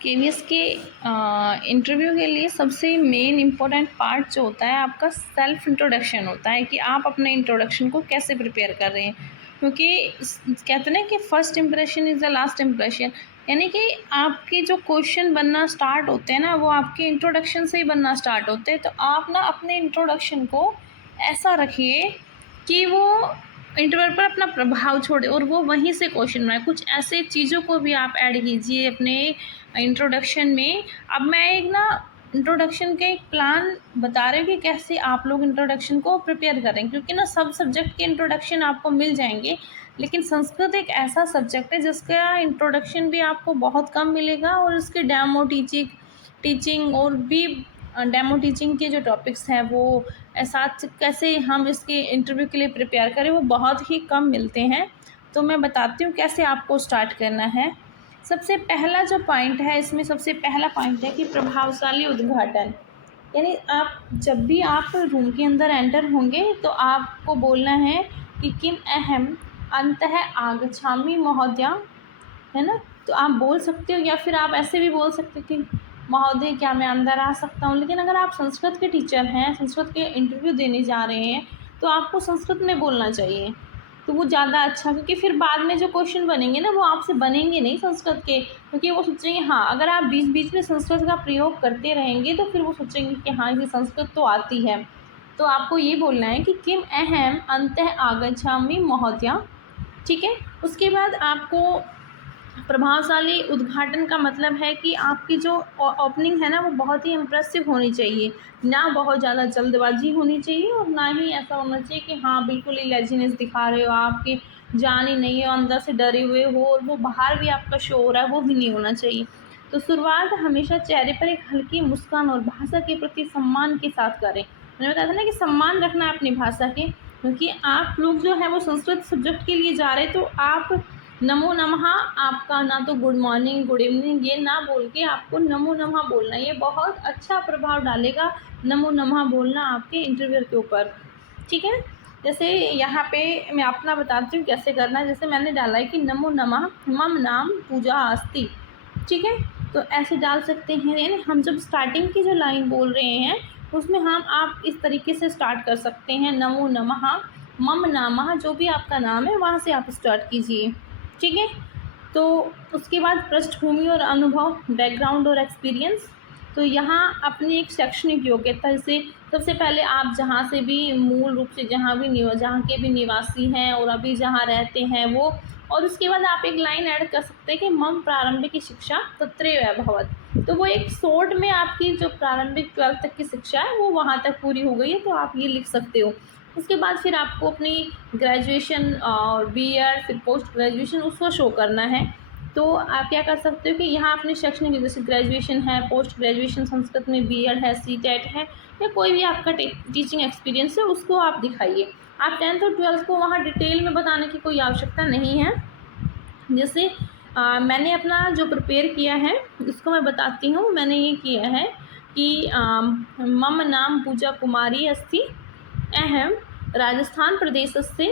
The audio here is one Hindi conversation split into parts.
केवीएस के इंटरव्यू के लिए सबसे मेन इम्पोर्टेंट पार्ट जो होता है आपका सेल्फ इंट्रोडक्शन होता है कि आप अपने इंट्रोडक्शन को कैसे प्रिपेयर कर रहे हैं। क्योंकि कहते हैं ना कि first impression is the last impression, यानी कि आपके जो क्वेश्चन बनना स्टार्ट होते हैं ना वो आपके इंट्रोडक्शन से ही बनना स्टार्ट होते हैं। तो आप ना अपने इंट्रोडक्शन को ऐसा रखिए कि वो इंटरव्यू पर अपना प्रभाव छोड़े और वो वहीं से क्वेश्चन बनाए। कुछ ऐसे चीज़ों को भी आप ऐड कीजिए अपने इंट्रोडक्शन में। अब मैं एक ना इंट्रोडक्शन का एक प्लान बता रही हूँ कि कैसे आप लोग इंट्रोडक्शन को प्रिपेयर करें, क्योंकि ना सब सब्जेक्ट के इंट्रोडक्शन आपको मिल जाएंगे, लेकिन संस्कृत एक ऐसा सब्जेक्ट है जिसका इंट्रोडक्शन भी आपको बहुत कम मिलेगा और इसके डेमो टीचिंग और भी डेमो टीचिंग के जो टॉपिक्स हैं वो साथ कैसे हम इसके इंटरव्यू के लिए प्रिपेयर करें वो बहुत ही कम मिलते हैं। तो मैं बताती हूँ कैसे आपको स्टार्ट करना है। सबसे पहला जो पॉइंट है इसमें, सबसे पहला पॉइंट है कि प्रभावशाली उद्घाटन। यानी आप जब भी आप रूम के अंदर एंटर होंगे तो आपको बोलना है कि किम अहम अंतः आगच्छामि महोदया, है ना। तो आप बोल सकते हो या फिर आप ऐसे भी बोल सकते हो कि महोदय क्या मैं अंदर आ सकता हूँ। लेकिन अगर आप संस्कृत के टीचर हैं, संस्कृत के इंटरव्यू देने जा रहे हैं, तो आपको संस्कृत में बोलना चाहिए। तो वो ज़्यादा अच्छा, क्योंकि फिर बाद में जो क्वेश्चन बनेंगे ना वो आपसे बनेंगे नहीं संस्कृत के, क्योंकि वो सोचेंगे हाँ, अगर आप बीच बीच में संस्कृत का प्रयोग करते रहेंगे तो फिर वो सोचेंगे कि हाँ ये संस्कृत तो आती है। तो आपको ये बोलना है कि किम अहम अंतः आगच्छामि महोदया, ठीक है। उसके बाद आपको प्रभावशाली उद्घाटन का मतलब है कि आपकी जो ओपनिंग है ना वो बहुत ही इम्प्रेसिव होनी चाहिए, ना बहुत ज़्यादा जल्दबाजी होनी चाहिए और ना ही ऐसा होना चाहिए कि हाँ बिल्कुल ही लेजीनेस दिखा रहे हो, आपकी जान ही नहीं हो, अंदर से डरे हुए हो और वो बाहर भी आपका शो हो रहा है, वो भी नहीं होना चाहिए। तो शुरुआत हमेशा चेहरे पर एक हल्की मुस्कान और भाषा के प्रति सम्मान के साथ करें। मैंने बताया था ना कि सम्मान रखना है अपनी भाषा के, क्योंकि आप लोग जो है वो संस्कृत सब्जेक्ट के लिए जा रहे हैं। तो आप नमो नमः, आपका ना तो गुड मॉर्निंग गुड इवनिंग ये ना बोल के आपको नमो नमः बोलना, ये बहुत अच्छा प्रभाव डालेगा नमो नमः बोलना आपके इंटरव्यू के ऊपर, ठीक है। जैसे यहाँ पे मैं अपना बताती हूँ कैसे करना है। जैसे मैंने डाला है कि नमो नमः मम नाम पूजा अस्ति, ठीक है। तो ऐसे डाल सकते हैं। यानी हम जब स्टार्टिंग की जो लाइन बोल रहे हैं उसमें हम आप इस तरीके से स्टार्ट कर सकते हैं, नमो नमः मम नामः, जो भी आपका नाम है वहाँ से आप स्टार्ट कीजिए, ठीक है। तो उसके बाद पृष्ठभूमि और अनुभव, बैकग्राउंड और एक्सपीरियंस। तो यहाँ अपनी एक शैक्षणिक योग्यता, जैसे सबसे पहले आप जहाँ से भी मूल रूप से जहाँ के भी निवासी हैं और अभी जहाँ रहते हैं वो, और उसके बाद आप एक लाइन ऐड कर सकते हैं कि मम प्रारंभिक की शिक्षा तत्रैव अभवत्। तो वो एक शॉर्ट में आपकी जो प्रारंभिक 12th तक की शिक्षा है वो वहाँ तक पूरी हो गई है, तो आप ये लिख सकते हो। उसके बाद फिर आपको अपनी ग्रेजुएशन और बीएड फिर पोस्ट ग्रेजुएशन उसको शो करना है। तो आप क्या कर सकते हो कि यहाँ अपने शैक्षणिक, जैसे ग्रेजुएशन है, पोस्ट ग्रेजुएशन संस्कृत में बीएड है, सीटेट है, या कोई भी आपका टीचिंग एक्सपीरियंस है उसको आप दिखाइए। आप 10th और 12th को वहाँ डिटेल में बताने की कोई आवश्यकता नहीं है। जैसे मैंने अपना जो प्रिपेयर किया है इसको मैं बताती हूँ। मैंने ये किया है कि मम नाम पूजा कुमारी अस्ति, अहम राजस्थान प्रदेश से।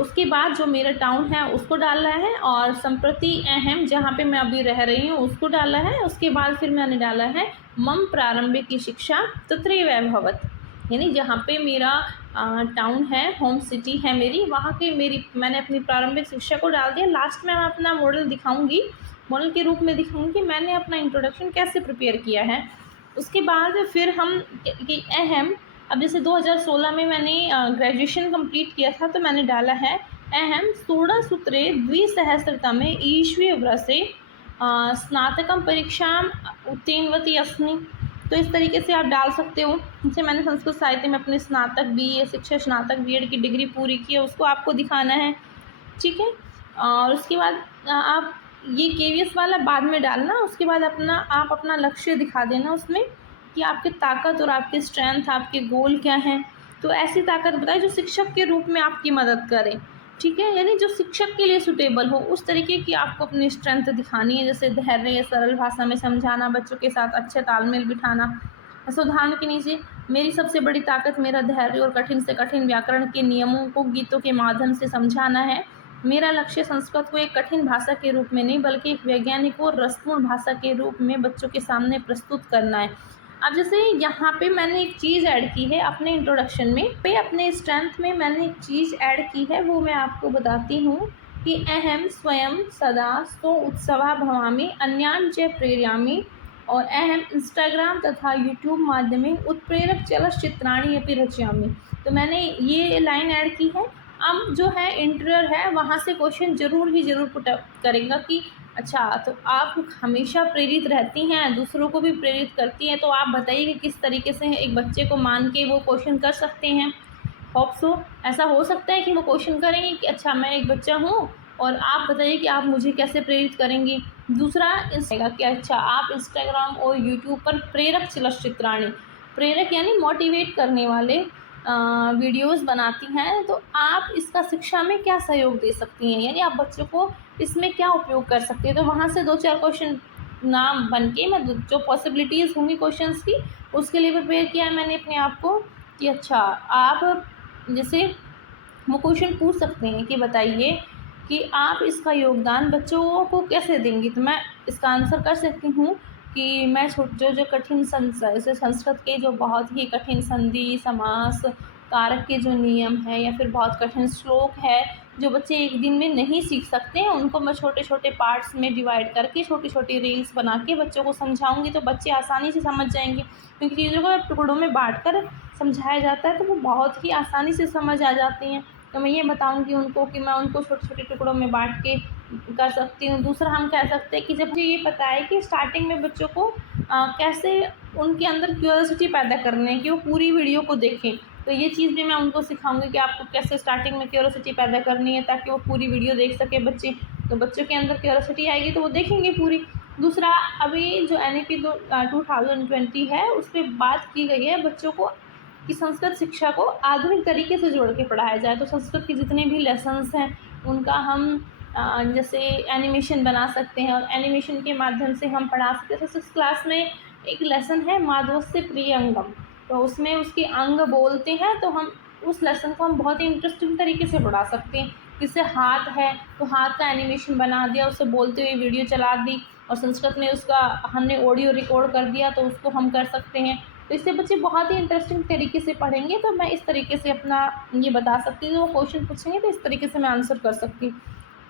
उसके बाद जो मेरा टाउन है उसको डाला है और संप्रति अहम जहाँ पे मैं अभी रह रही हूँ उसको डाला है। उसके बाद फिर मैंने डाला है मम प्रारंभिक की शिक्षा तत्रैव अभवत्, यानी जहाँ पे मेरा टाउन है, होम सिटी है मेरी, वहाँ के मैंने अपनी प्रारंभिक शिक्षा को डाल दिया। लास्ट में मैं अपना मॉडल दिखाऊंगी, मॉडल के रूप में दिखाऊंगी कि मैंने अपना इंट्रोडक्शन कैसे प्रिपेयर किया है। उसके बाद फिर हम कि अहम, अब जैसे 2016 में मैंने ग्रेजुएशन कंप्लीट किया था तो मैंने डाला है अहम षोडशसूत्रे द्विसहस्रतमे ईस्वी वर्षे स्नातकम परीक्षां उत्तीर्णवती अस्मि। तो इस तरीके से आप डाल सकते हो। जैसे मैंने संस्कृत साहित्य में अपने स्नातक बीए शिक्षा स्नातक बीएड की डिग्री पूरी की है उसको आपको दिखाना है, ठीक है। और उसके बाद आप ये केवीएस वाला बाद में डालना। उसके बाद आप अपना लक्ष्य दिखा देना उसमें कि आपकी ताकत और आपकी स्ट्रेंथ, आपके गोल क्या हैं। तो ऐसी ताकत बताए जो शिक्षक के रूप में आपकी मदद करे, ठीक है। यानी जो शिक्षक के लिए सुटेबल हो उस तरीके की आपको अपनी स्ट्रेंथ दिखानी है। जैसे धैर्य, सरल भाषा में समझाना, बच्चों के साथ अच्छे तालमेल बिठाना। ऐसे उदाहरण के नीचे, मेरी सबसे बड़ी ताकत मेरा धैर्य और कठिन से कठिन व्याकरण के नियमों को गीतों के माध्यम से समझाना है। मेरा लक्ष्य संस्कृत को एक कठिन भाषा के रूप में नहीं बल्कि एक वैज्ञानिक और रसपूर्ण भाषा के रूप में बच्चों के सामने प्रस्तुत करना है। अब जैसे यहाँ पे मैंने एक चीज़ ऐड की है अपने इंट्रोडक्शन में, अपने स्ट्रेंथ में मैंने एक चीज़ ऐड की है, वो मैं आपको बताती हूँ कि अहम स्वयं सदा सो उत्सवा भवामि अन्यान् च प्रेरयामि, और अहम इंस्टाग्राम तथा यूट्यूब माध्यमे उत्प्रेरक चलचित्राणि अपि रचयामि। तो मैंने ये लाइन ऐड की है। अब जो है इंटरव्यूअर है वहाँ से क्वेश्चन ज़रूर पुट अप करेगा कि अच्छा, तो आप हमेशा प्रेरित रहती हैं, दूसरों को भी प्रेरित करती हैं, तो आप बताइए कि किस तरीके से एक बच्चे को मान के वो क्वेश्चन कर सकते हैं। होप सो ऐसा हो सकता है कि वो क्वेश्चन करेंगे कि अच्छा, मैं एक बच्चा हूँ और आप बताइए कि आप मुझे कैसे प्रेरित करेंगी। दूसरा इसका कि अच्छा, आप इंस्टाग्राम और यूट्यूब पर प्रेरक चलचित्राणी, प्रेरक यानी मोटिवेट करने वाले वीडियोस बनाती हैं, तो आप इसका शिक्षा में क्या सहयोग दे सकती हैं, यानी आप बच्चों को इसमें क्या उपयोग कर सकती हैं। तो वहाँ से 2-4 क्वेश्चन नाम बन के मैं जो पॉसिबिलिटीज़ होंगी क्वेश्चंस की, उसके लिए प्रिपेयर किया है मैंने अपने आप को कि अच्छा, आप जैसे वो क्वेश्चन पूछ सकते हैं कि बताइए कि आप इसका योगदान बच्चों को कैसे देंगी। तो मैं इसका आंसर कर सकती हूँ कि मैं जो कठिन जैसे संस्कृत के जो बहुत ही कठिन संधि समास कारक के जो नियम हैं या फिर बहुत कठिन श्लोक है जो बच्चे एक दिन में नहीं सीख सकते हैं, उनको मैं छोटे छोटे पार्ट्स में डिवाइड करके छोटी छोटी रील्स बना के बच्चों को समझाऊंगी, तो बच्चे आसानी से समझ जाएंगे। क्योंकि चीज़ों को टुकड़ों में बांट कर समझाया जाता है तो वो बहुत ही आसानी से समझ आ जाती हैं। तो मैं ये बताऊंगी उनको कि मैं उनको छोटे छोटे टुकड़ों में बांट के कर सकती हूँ। दूसरा हम कह सकते हैं कि जब मुझे ये पता है कि स्टार्टिंग में बच्चों को कैसे उनके अंदर क्यूरियोसिटी पैदा करनी है कि वो पूरी वीडियो को देखें, तो ये चीज़ भी मैं उनको सिखाऊंगी कि आपको कैसे स्टार्टिंग में क्यूरियोसिटी पैदा करनी है ताकि वो पूरी वीडियो देख सके बच्चे। तो बच्चों के अंदर क्यूरियोसिटी आएगी तो वो देखेंगे पूरी। दूसरा, अभी जो NEP 2020 है उस पर बात की गई है बच्चों को कि संस्कृत शिक्षा को आधुनिक तरीके से जोड़ के पढ़ाया जाए। तो संस्कृत के जितने भी लेसन्स हैं उनका हम जैसे एनिमेशन बना सकते हैं और एनिमेशन के माध्यम से हम पढ़ा सकते हैं। तो 6th क्लास में एक लेसन है माधवस्य प्रिय अंगम, तो उसमें उसके अंग बोलते हैं, तो हम उस लेसन को हम बहुत ही इंटरेस्टिंग तरीके से पढ़ा सकते हैं। जैसे हाथ है तो हाथ का एनिमेशन बना दिया, उससे बोलते हुए वीडियो चला दी और संस्कृत में उसका हमने ऑडियो रिकॉर्ड कर दिया, तो उसको हम कर सकते हैं। तो इससे बच्चे बहुत ही इंटरेस्टिंग तरीके से पढ़ेंगे। तो मैं इस तरीके से अपना ये बता सकती हूँ, वो क्वेश्चन पूछेंगे तो इस तरीके से मैं आंसर कर सकती हूँ।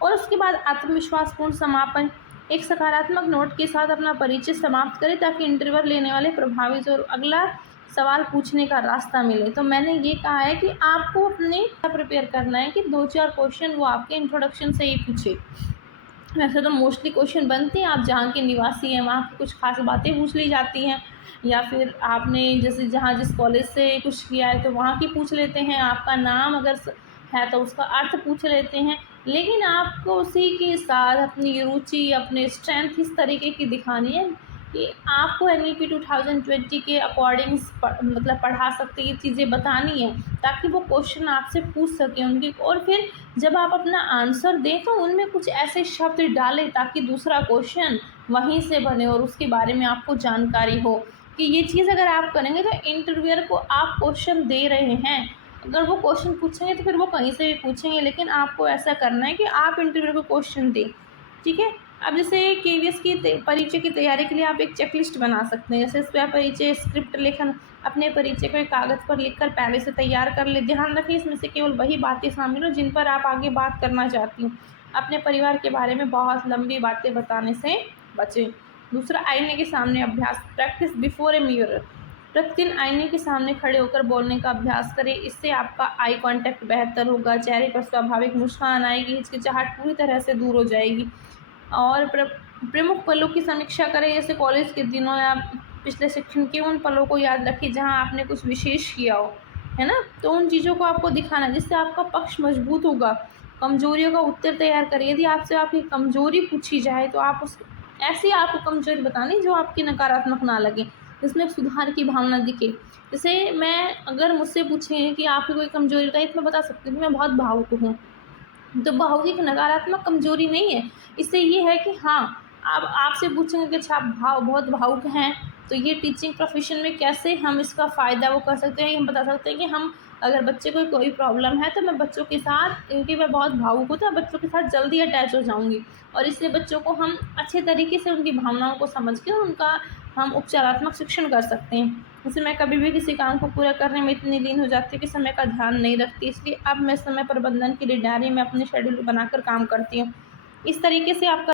और उसके बाद आत्मविश्वासपूर्ण समापन, एक सकारात्मक नोट के साथ अपना परिचय समाप्त करें ताकि इंटरव्यू लेने वाले प्रभावित और अगला सवाल पूछने का रास्ता मिले। तो मैंने ये कहा है कि आपको अपने प्रिपेयर करना है कि 2-4 क्वेश्चन वो आपके इंट्रोडक्शन से ही पूछे। वैसे तो मोस्टली क्वेश्चन बनते हैं, आप जहाँ के निवासी हैं वहाँ की कुछ खास बातें पूछ ली जाती हैं, या फिर आपने जैसे जहाँ जिस कॉलेज से कुछ किया है तो वहाँ की पूछ लेते हैं, आपका नाम अगर है तो उसका अर्थ पूछ लेते हैं। लेकिन आपको उसी के साथ अपनी रुचि अपने स्ट्रेंथ इस तरीके की दिखानी है कि आपको NEP 2020 के अकॉर्डिंग मतलब पढ़ा सकते ये चीज़ें बतानी है ताकि वो क्वेश्चन आपसे पूछ सकें उनकी। और फिर जब आप अपना आंसर दें तो उनमें कुछ ऐसे शब्द डालें ताकि दूसरा क्वेश्चन वहीं से बने और उसके बारे में आपको जानकारी हो कि ये चीज़ अगर आप करेंगे तो इंटरव्यूअर को आप क्वेश्चन दे रहे हैं, अगर वो क्वेश्चन पूछेंगे तो फिर वो कहीं से भी पूछेंगे, लेकिन आपको ऐसा करना है कि आप इंटरव्यूअर को क्वेश्चन दें। ठीक है। अब जैसे KVS की परीक्षा की तैयारी के लिए आप एक चेकलिस्ट बना सकते हैं। जैसे इस पर परिचय स्क्रिप्ट लेखन अपने परिचय को एक कागज़ पर लिखकर पहले से तैयार कर ले। ध्यान रखें इसमें से केवल वही बातें शामिल हो जिन पर आप आगे बात करना चाहती हूँ। अपने परिवार के बारे में बहुत लंबी बातें बताने से बचें। दूसरा, आईने के सामने अभ्यास, प्रैक्टिस बिफोर ए मिरर। प्रतिदिन आईने के सामने खड़े होकर बोलने का अभ्यास करें, इससे आपका आई कांटेक्ट बेहतर होगा, चेहरे पर स्वाभाविक मुस्कान आएगी, हिचकिचाहट पूरी तरह से दूर हो जाएगी। और प्रमुख पलों की समीक्षा करें, जैसे कॉलेज के दिनों या पिछले शिक्षण के उन पलों को याद रखें जहां आपने कुछ विशेष किया हो, है ना। तो उन चीज़ों को आपको दिखाना जिससे आपका पक्ष मजबूत होगा। कमजोरियों का उत्तर तैयार करें, यदि आपसे आपकी कमजोरी पूछी जाए तो आप उस ऐसी आपको कमजोरी बतानी जो आपकी नकारात्मक ना लगे, जिसमें सुधार की भावना दिखे। जैसे मैं अगर मुझसे पूछें कि आपकी कोई कमजोरी बताइए तो मैं बता सकती हूँ कि मैं बहुत भावुक हूँ। तो भावुक एक नकारात्मक कमजोरी नहीं है। इससे ये है कि हाँ, अब आपसे पूछेंगे कि अच्छा, आप बहुत भावुक हैं, तो ये टीचिंग प्रोफेशन में कैसे हम इसका फ़ायदा वो कर सकते हैं, ये हम बता सकते हैं कि हम अगर बच्चे को कोई प्रॉब्लम है तो मैं बच्चों के साथ, क्योंकि मैं बहुत भावुक हूँ, तो मैं बच्चों के साथ जल्दी अटैच हो जाऊँगी और इससे बच्चों को हम अच्छे तरीके से उनकी भावनाओं को समझ के उनका हम उपचारात्मक शिक्षण कर सकते हैं। जैसे मैं कभी भी किसी काम को पूरा करने में इतनी लीन हो जाती हूँ कि समय का ध्यान नहीं रखती, इसलिए अब मैं समय प्रबंधन के लिए डायरी में अपने शेड्यूल बनाकर काम करती हूँ। इस तरीके से आपका